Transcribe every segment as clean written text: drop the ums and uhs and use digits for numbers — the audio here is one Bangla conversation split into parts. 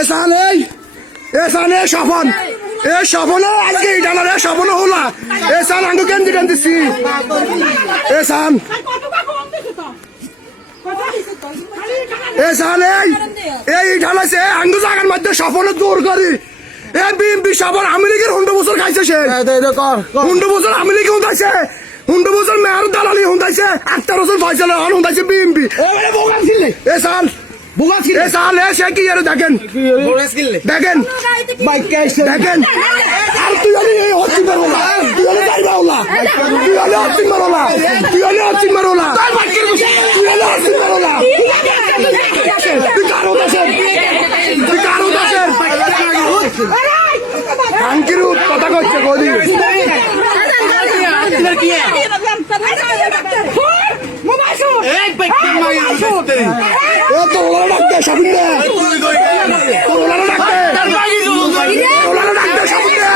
এসান স্বপন আজকে জানা রে স্বপন হলা এসান আঙ্গ কেন্দ্র দিচ্ছি এসান এই ঢালাইছে আঙ্গ জায়গার মধ্যে স্বপন দূর করি এ বিএমপি স্বপন আওয়ামী লীগের 100 বছর খাইছে সে 100 বছর আওয়ামী লীগ হুঁদাইছে 100 বছর মেয়র দালালি হুঁদাইছে 18 বছর ফয়সালা হুঁদাইছে বিএমপি এসান সে কি দেখেন দেখেন দেখেন আর তুই হচ্ছি মারোলা তুই হলে যাইবা ওলা তুই হলে হচ্ছি মারোলা তুই হলে হচ্ছি মারোলা তুই হলে হচ্ছি মারোলা তুই কারো দাসের তুই কারো দাসের কাঙ্কির কথা করছে গদি তো ওলা ডাকতে সাবিন দে তোর ওলা ডাকতে ওলা ডাকতে সাবিন দে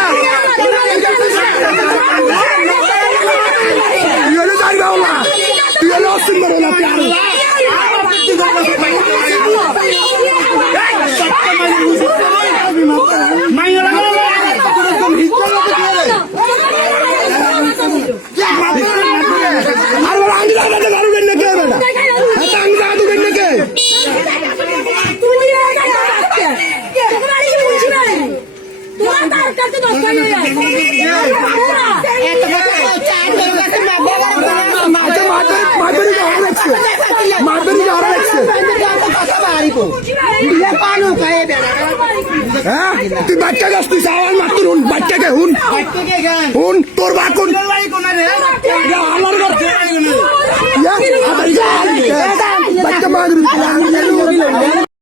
তুই হলে যাইবা ওলা তুই হলে অসীম ওলা তুই বাচ্চা গাছ তুই সাওয়াল মাত্র হুন বাচ্চাকে হুন তোর বাকুন বাচ্চা মাগরি